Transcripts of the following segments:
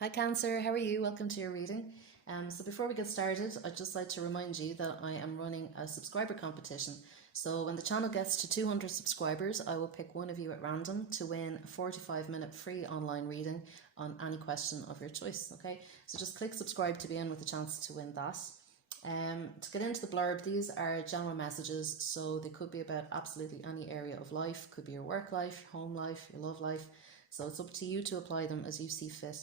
Hi Cancer, how are you? Welcome to your reading. So before we get started, I'd just like to remind you that I am running a subscriber competition. So when the channel gets to 200 subscribers, I will pick one of you at random to win a 45-minute free online reading on any question of your choice, okay? So just click subscribe to be in with a chance to win that. To get into the blurb, these are general messages, so they could be about absolutely any area of life. Could be your work life, your home life, your love life. So it's up to you to apply them as you see fit.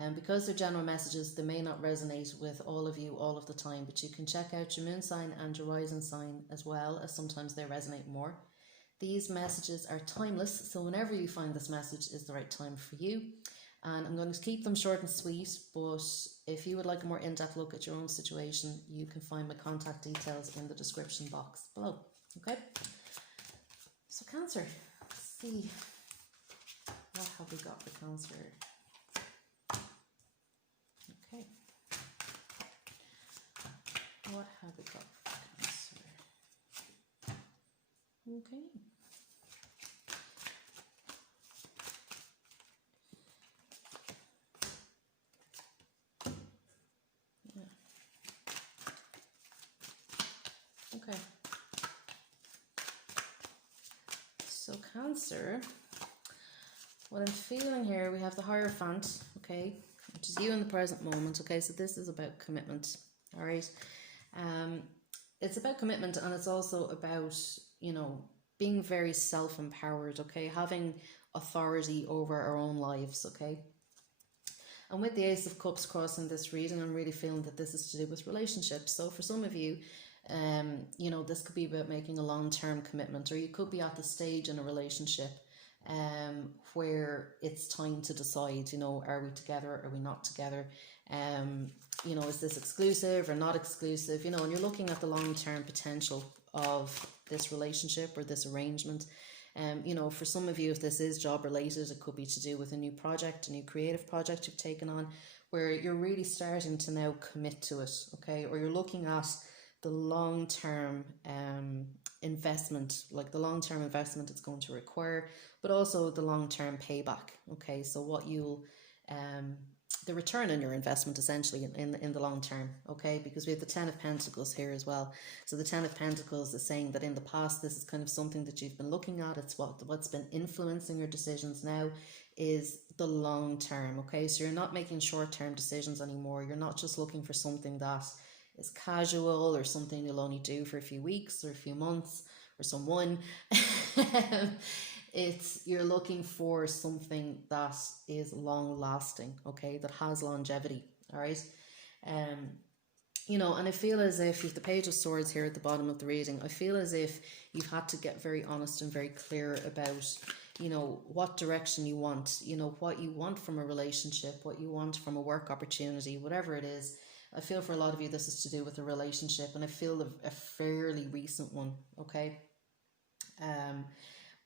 And because they're general messages, they may not resonate with all of you all of the time, but you can check out your moon sign and your rising sign as well, as sometimes they resonate more. These messages are timeless, so whenever you find this message is the right time for you. And I'm going to keep them short and sweet, but if you would like a more in-depth look at your own situation, you can find my contact details in the description box below. Okay? So Cancer, let's see, what have we got for Cancer? Okay. What have we got for Cancer? Okay. Yeah. Okay. So Cancer, what I'm feeling here, we have the Hierophant, okay, which is you in the present moment, okay, so this is about commitment, all right. It's about commitment, and it's also about, you know, being very self-empowered, okay, having authority over our own lives, okay. And with the Ace of Cups crossing this reading, I'm really feeling that this is to do with relationships. So for some of you, you know, this could be about making a long-term commitment, or you could be at the stage in a relationship where it's time to decide, you know, are we together, are we not together? You know, is this exclusive or not exclusive? You know, and you're looking at the long-term potential of this relationship or this arrangement. You know, for some of you, if this is job related, it could be to do with a new project, a new creative project you've taken on, where you're really starting to now commit to it, okay? Or you're looking at the long-term investment, like the long-term investment it's going to require, but also the long-term payback, okay? So what you'll the return on your investment essentially in the long term, okay? Because we have the Ten of Pentacles here as well. So the Ten of Pentacles is saying that in the past, this is kind of something that you've been looking at. It's what's been influencing your decisions now is the long term, okay? So you're not making short-term decisions anymore. You're not just looking for something that is casual or something you'll only do for a few weeks or a few months or someone. You're looking for something that is long lasting, okay, that has longevity, all right. You know, and I feel as if you've the Page of Swords here at the bottom of the reading. I feel as if you've had to get very honest and very clear about, you know, what direction you want, you know, what you want from a relationship, what you want from a work opportunity, whatever it is. I feel for a lot of you this is to do with a relationship, and I feel a fairly recent one, okay.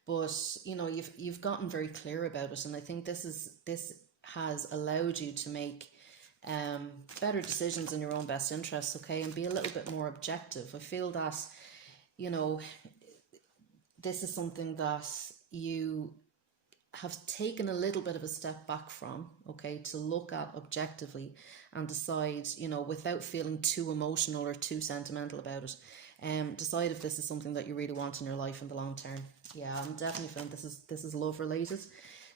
But you know, you've gotten very clear about it, and I think this has allowed you to make better decisions in your own best interests, okay, and be a little bit more objective. I feel that, you know, this is something that you have taken a little bit of a step back from, okay, to look at objectively and decide, you know, without feeling too emotional or too sentimental about it. Decide if this is something that you really want in your life in the long term. Yeah, I'm definitely feeling this is love related.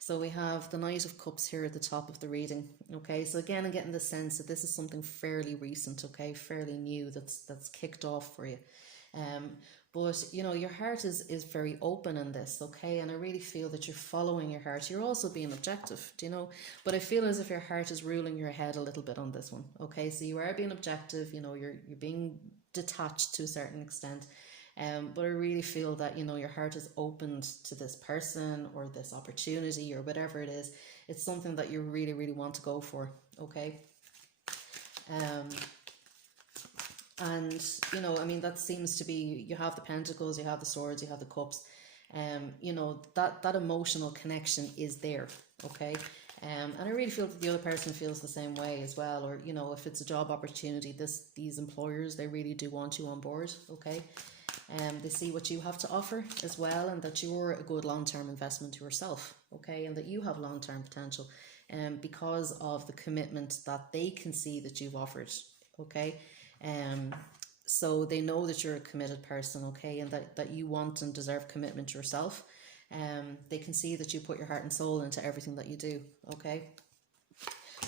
So we have the Knight of Cups here at the top of the reading. Okay, so again, I'm getting the sense that this is something fairly recent, okay, fairly new that's kicked off for you. But you know, your heart is very open in this, okay, and I really feel that you're following your heart. You're also being objective, do you know? But I feel as if your heart is ruling your head a little bit on this one, okay? So you are being objective, you know, you're being detached to a certain extent. But I really feel that, you know, your heart is opened to this person or this opportunity or whatever it is. It's something that you really, really want to go for, okay? And, you know, I mean, that seems to be, you have the Pentacles, you have the Swords, you have the Cups. You know, that emotional connection is there, okay? And I really feel that the other person feels the same way as well. Or, you know, if it's a job opportunity, these employers, they really do want you on board, okay? They see what you have to offer as well, and that you're a good long-term investment to yourself, okay, and that you have long-term potential. because of the commitment that they can see that you've offered, okay? So they know that you're a committed person, okay, and that you want and deserve commitment yourself. They can see that you put your heart and soul into everything that you do, okay?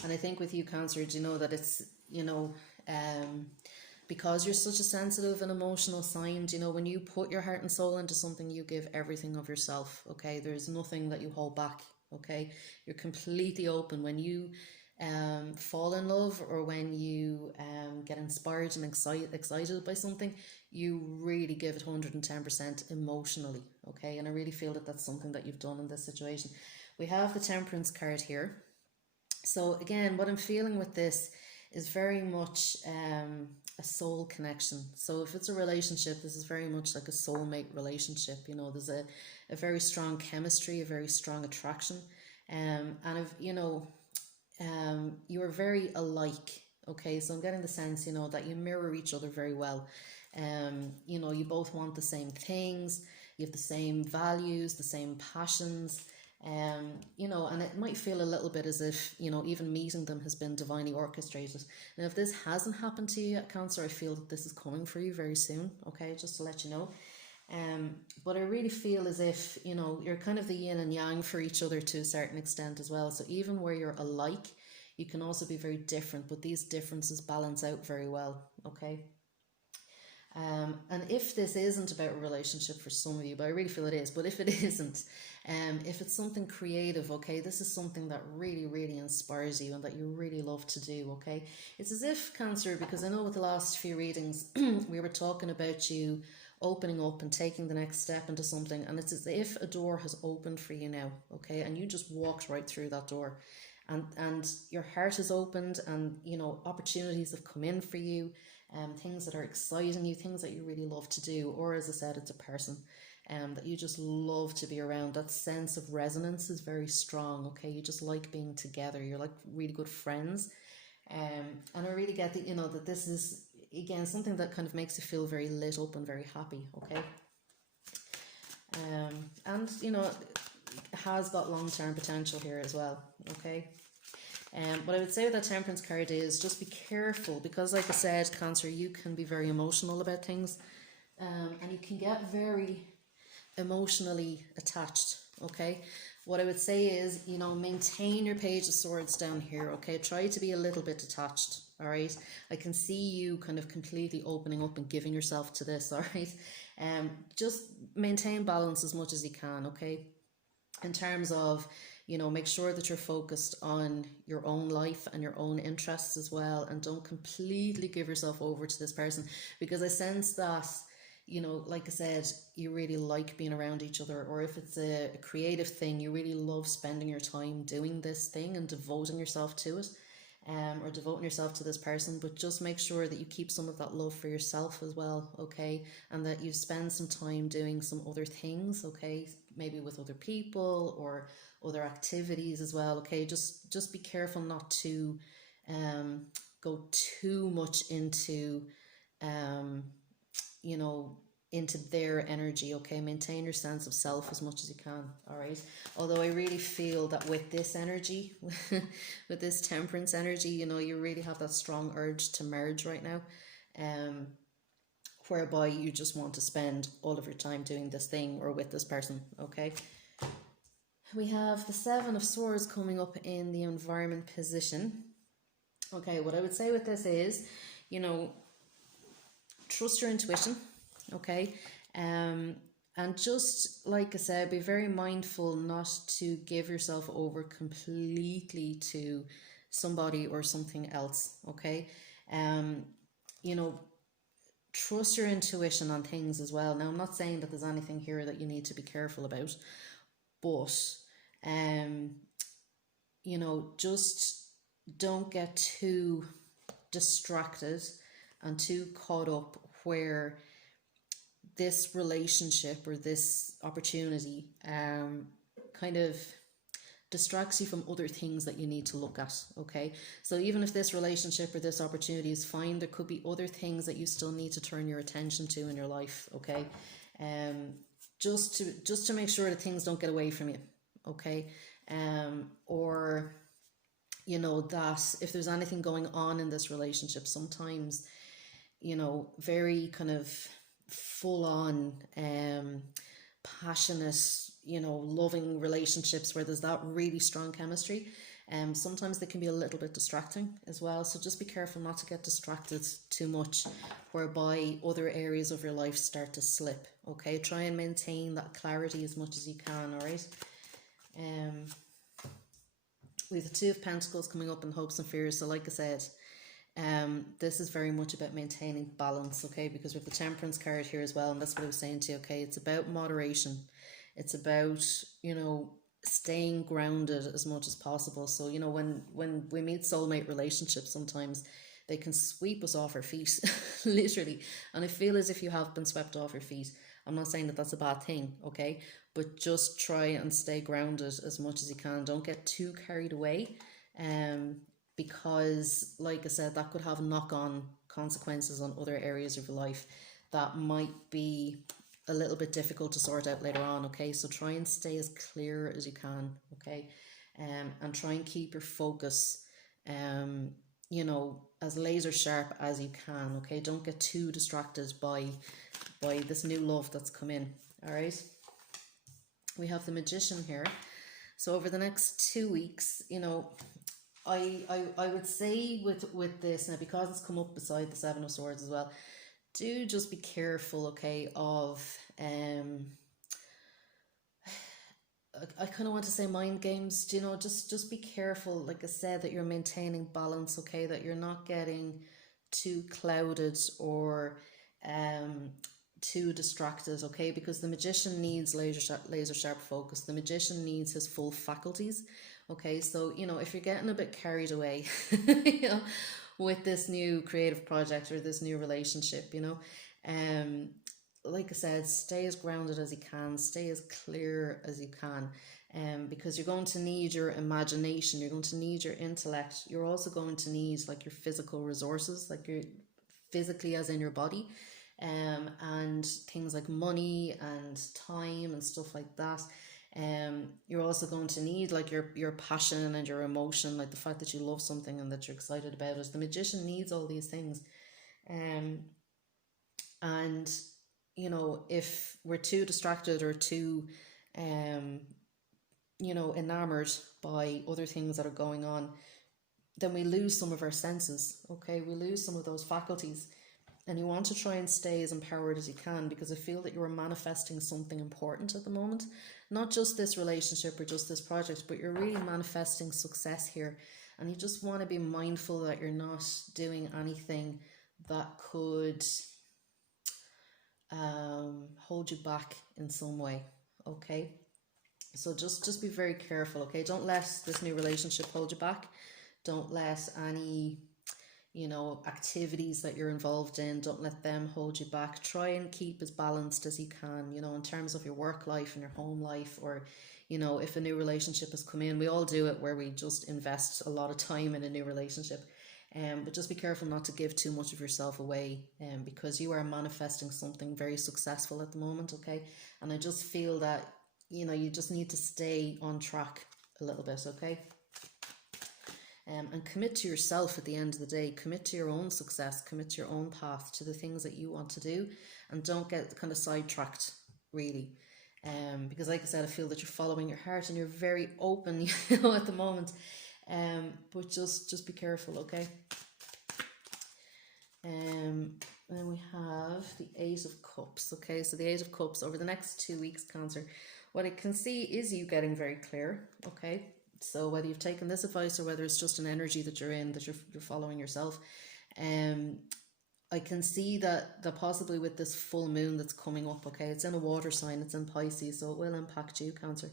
And I think with you, Cancer, do you know that it's, you know, because you're such a sensitive and emotional sign, you know, when you put your heart and soul into something, you give everything of yourself, okay? There's nothing that you hold back, okay? You're completely open. When you fall in love, or when you get inspired and excited by something, you really give it 110% emotionally, okay? And I really feel that that's something that you've done in this situation. We have the Temperance card here. So again, what I'm feeling with this is very much a soul connection. So if it's a relationship, this is very much like a soulmate relationship. You know, there's a very strong chemistry, a very strong attraction. And if, you know, you are very alike, okay? So I'm getting the sense, you know, that you mirror each other very well. You know, you both want the same things, you have the same values, the same passions. You know, and it might feel a little bit as if, you know, even meeting them has been divinely orchestrated. And if this hasn't happened to you yet, Cancer, I feel that this is coming for you very soon, okay, just to let you know. But I really feel as if, you know, you're kind of the yin and yang for each other to a certain extent as well. So even where you're alike, you can also be very different, but these differences balance out very well, okay? And if this isn't about a relationship for some of you, but I really feel it is, but if it isn't, if it's something creative, okay, this is something that really, really inspires you and that you really love to do, okay? It's as if, Cancer, because I know with the last few readings, we were talking about you opening up and taking the next step into something, and it's as if a door has opened for you now, okay, and you just walked right through that door, and your heart is opened, and, you know, opportunities have come in for you. Things that are exciting you, things that you really love to do, or as I said, it's a person that you just love to be around. That sense of resonance is very strong, okay? You just like being together, you're like really good friends. And I really get that, you know, that this is, again, something that kind of makes you feel very lit up and very happy, okay? And, you know, it has got long-term potential here as well, okay? What I would say with that Temperance card is just be careful, because like I said, Cancer, you can be very emotional about things, and you can get very emotionally attached, okay? What I would say is, you know, maintain your Page of Swords down here, okay? Try to be a little bit detached, all right? I can see you kind of completely opening up and giving yourself to this, all right? Just maintain balance as much as you can, okay? In terms of, you know, make sure that you're focused on your own life and your own interests as well, and don't completely give yourself over to this person, because I sense that, you know, like I said, you really like being around each other, or if it's a creative thing, you really love spending your time doing this thing and devoting yourself to it, or devoting yourself to this person. But just make sure that you keep some of that love for yourself as well, okay? And that you spend some time doing some other things, okay? Maybe with other people or other activities as well, okay? Just be careful not to go too much into you know, into their energy, okay? Maintain your sense of self as much as you can, all right? Although I really feel that with this energy, with this Temperance energy, you know, you really have that strong urge to merge right now, whereby you just want to spend all of your time doing this thing or with this person, okay? We have the Seven of Swords coming up in the environment position. Okay, what I would say with this is, you know, trust your intuition, okay? And just like I said, be very mindful not to give yourself over completely to somebody or something else, okay? You know, trust your intuition on things as well. Now, I'm not saying that there's anything here that you need to be careful about, but you know, just don't get too distracted and too caught up where this relationship or this opportunity kind of distracts you from other things that you need to look at, okay? So even if this relationship or this opportunity is fine, there could be other things that you still need to turn your attention to in your life, okay? Just to make sure that things don't get away from you, okay? Or you know, that if there's anything going on in this relationship, sometimes, you know, very kind of full on, passionate, you know, loving relationships where there's that really strong chemistry, sometimes they can be a little bit distracting as well. So just be careful not to get distracted too much, whereby other areas of your life start to slip. Okay, try and maintain that clarity as much as you can. All right. We have the Two of Pentacles coming up in hopes and fears. So like I said, this is very much about maintaining balance, okay? Because we have the Temperance card here as well, and that's what I was saying to you, okay? It's about moderation. It's about, you know, staying grounded as much as possible. So, you know, when we meet soulmate relationships, sometimes they can sweep us off our feet, literally. And I feel as if you have been swept off your feet. I'm not saying that that's a bad thing, okay? But just try and stay grounded as much as you can. Don't get too carried away. Because, like I said, that could have knock-on consequences on other areas of your life that might be a little bit difficult to sort out later on, okay? So try and stay as clear as you can, okay? And try and keep your focus, you know, as laser sharp as you can, okay? Don't get too distracted by this new love that's come in, all right? We have the Magician here. So over the next 2 weeks, you know, I would say with this, now because it's come up beside the Seven of Swords as well, do just be careful, okay, of I kind of want to say mind games, you know, just be careful, like I said, that you're maintaining balance, okay, that you're not getting too clouded or too distracted, okay, because the Magician needs laser sharp focus. The Magician needs his full faculties, okay. So, you know, if you're getting a bit carried away, you know, with this new creative project or this new relationship, you know, like I said, stay as grounded as you can, stay as clear as you can, because you're going to need your imagination, you're going to need your intellect, you're also going to need like your physical resources, like your physically as in your body, and things like money and time and stuff like that. You're also going to need like your passion and your emotion, like the fact that you love something and that you're excited about it. The Magician needs all these things, and you know, if we're too distracted or too you know, enamored by other things that are going on, then we lose some of our senses, okay? We lose some of those faculties. And you want to try and stay as empowered as you can, because I feel that you are manifesting something important at the moment. Not just this relationship or just this project, but you're really manifesting success here. And you just want to be mindful that you're not doing anything that could hold you back in some way, okay? So just be very careful, okay? Don't let this new relationship hold you back. Don't let any, you know, activities that you're involved in, don't let them hold you back. Try and keep as balanced as you can, you know, in terms of your work life and your home life, or, you know, if a new relationship has come in, we all do it where we just invest a lot of time in a new relationship. But just be careful not to give too much of yourself away, because you are manifesting something very successful at the moment, okay? And I just feel that, you know, you just need to stay on track a little bit, okay? And commit to yourself at the end of the day. Commit to your own success, commit to your own path, to the things that you want to do, and don't get kind of sidetracked, really. Because like I said, I feel that you're following your heart and you're very open, you know, at the moment. But just be careful, okay? Then we have the Eight of Cups, okay? So the Eight of Cups, over the next 2 weeks, Cancer, what I can see is you getting very clear, okay? So whether you've taken this advice or whether it's just an energy that you're in, that you're following yourself, I can see that possibly with this full moon that's coming up, okay, it's in a water sign, it's in Pisces, so it will impact you, Cancer.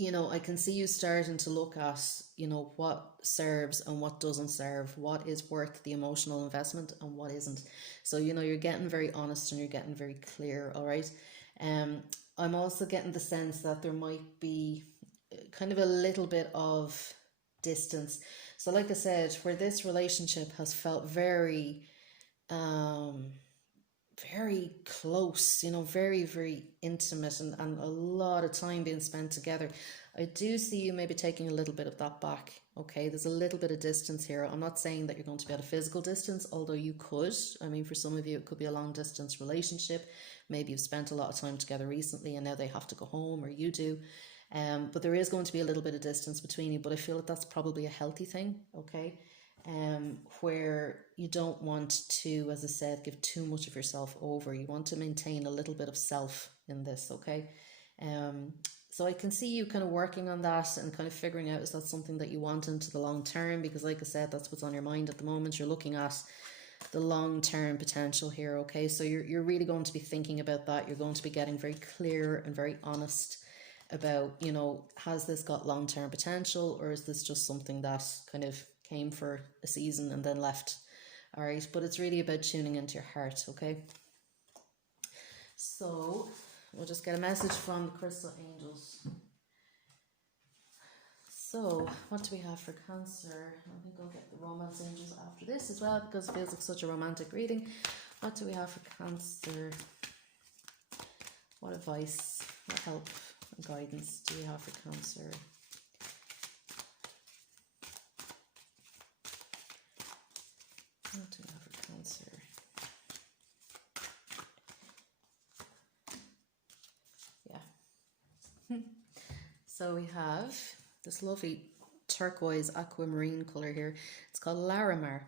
You know, I can see you starting to look at, you know, what serves and what doesn't serve, what is worth the emotional investment and what isn't. So, you know, you're getting very honest and you're getting very clear, all right? I'm also getting the sense that there might be kind of a little bit of distance. So like I said, where this relationship has felt very very close, you know, very, very intimate, and a lot of time being spent together, I do see you maybe taking a little bit of that back. Okay, there's a little bit of distance here. I'm not saying that you're going to be at a physical distance, although you could. I mean, for some of you, it could be a long distance relationship. Maybe you've spent a lot of time together recently and now they have to go home, or you do. But there is going to be a little bit of distance between you, but I feel that that's probably a healthy thing, okay? Where you don't want to, as I said, give too much of yourself over. You want to maintain a little bit of self in this, okay? So I can see you kind of working on that and kind of figuring out, is that something that you want into the long term? Because like I said, that's what's on your mind at the moment. You're looking at the long-term potential here, okay? So you're really going to be thinking about that. You're going to be getting very clear and very honest about, you know, has this got long-term potential, or is this just something that kind of came for a season and then left? All right, but it's really about tuning into your heart, okay? So we'll just get a message from the crystal angels. So what do we have for Cancer? I think I'll get the romance angels after this as well, because it feels like such a romantic reading. What do we have for Cancer? What advice, what help and guidance do we have for Cancer? What do we have for Cancer? Yeah. So we have this lovely turquoise aquamarine color here. It's called Larimar.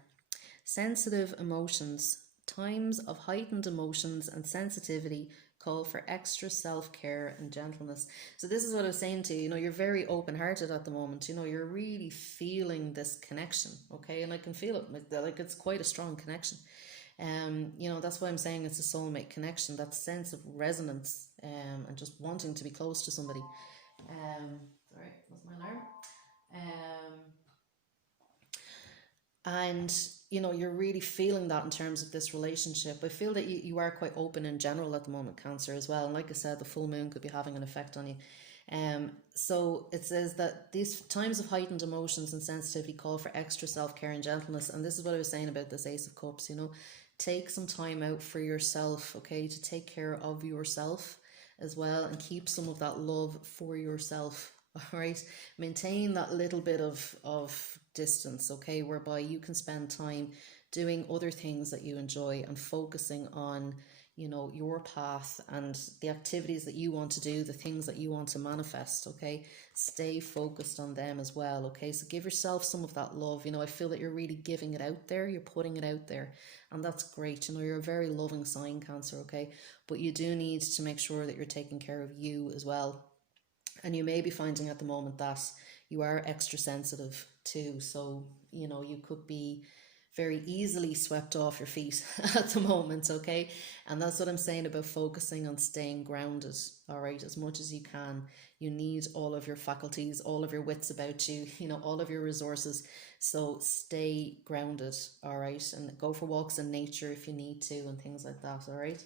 Sensitive emotions. Times of heightened emotions and sensitivity call for extra self-care and gentleness. So this is what I was saying to you. You know, you're very open-hearted at the moment. You know, you're really feeling this connection, okay? And I can feel it, like it's quite a strong connection. You know, that's why I'm saying it's a soulmate connection, that sense of resonance, and just wanting to be close to somebody. Sorry, that's my alarm. And you know, you're really feeling that in terms of this relationship. I feel that you are quite open in general at the moment, Cancer, as well. And like I said, the full moon could be having an effect on you. So it says that these times of heightened emotions and sensitivity call for extra self-care and gentleness. And this is what I was saying about this Ace of Cups, you know, take some time out for yourself, okay, to take care of yourself as well, and keep some of that love for yourself. All right, maintain that little bit of distance, okay, whereby you can spend time doing other things that you enjoy and focusing on, you know, your path and the activities that you want to do, the things that you want to manifest, okay? Stay focused on them as well, okay? So give yourself some of that love. You know, I feel that you're really giving it out there, you're putting it out there, and that's great. You know, you're a very loving sign, Cancer, okay? But you do need to make sure that you're taking care of you as well. And you may be finding at the moment that you are extra sensitive too. So, you know, you could be very easily swept off your feet at the moment, okay? And that's what I'm saying about focusing on staying grounded, all right, as much as you can. You need all of your faculties, all of your wits about you, you know, all of your resources. So stay grounded, all right? And go for walks in nature if you need to and things like that, all right?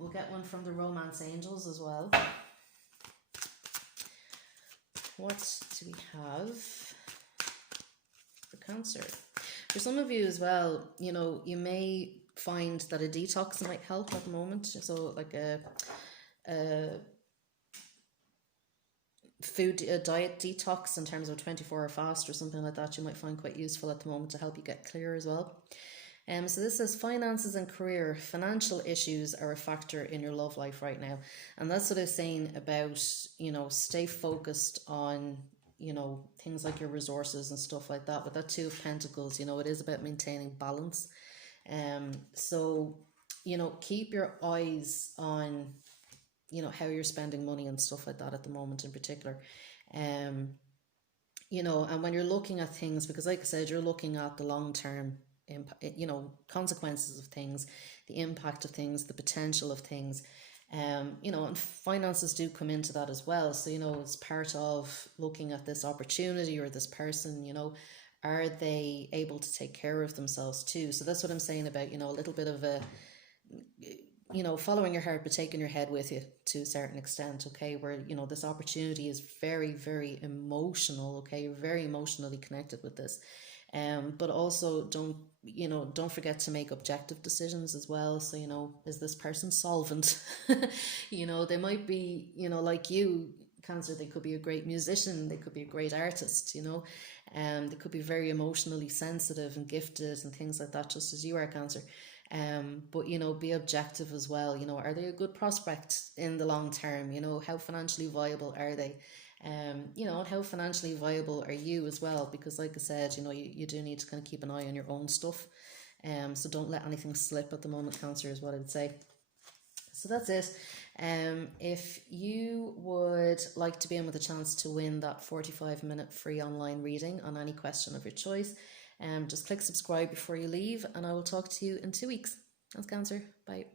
We'll get one from the romance angels as well. What do we have for Cancer? For some of you as well, you know, you may find that a detox might help at the moment. So like a diet detox in terms of 24-hour fast or something like that, you might find quite useful at the moment to help you get clear as well. So this says finances and career. Financial issues are a factor in your love life right now. And that's what I was saying about, you know, stay focused on, you know, things like your resources and stuff like that. With that Two of Pentacles, you know, it is about maintaining balance. So, you know, keep your eyes on, you know, how you're spending money and stuff like that at the moment in particular. You know, and when you're looking at things, because like I said, you're looking at the long-term, you know, consequences of things, the impact of things, the potential of things, you know, and finances do come into that as well. So, you know, it's part of looking at this opportunity or this person, you know, are they able to take care of themselves too? So that's what I'm saying about, you know, a little bit of a, you know, following your heart, but taking your head with you to a certain extent, okay, where, you know, this opportunity is very, very emotional, okay, you're very emotionally connected with this. But also don't forget to make objective decisions as well. So, you know, is this person solvent? You know, they might be, you know, like you, Cancer, they could be a great musician, they could be a great artist, you know, they could be very emotionally sensitive and gifted and things like that, just as you are, Cancer. But you know, be objective as well. You know, are they a good prospect in the long term? You know, how financially viable are they? You know, and how financially viable are you as well? Because like I said, you know, you do need to kind of keep an eye on your own stuff. So don't let anything slip at the moment, Cancer, is what I would say. So that's it. If you would like to be in with a chance to win that 45-minute free online reading on any question of your choice, just click subscribe before you leave, and I will talk to you in 2 weeks. Thanks, Cancer. Bye.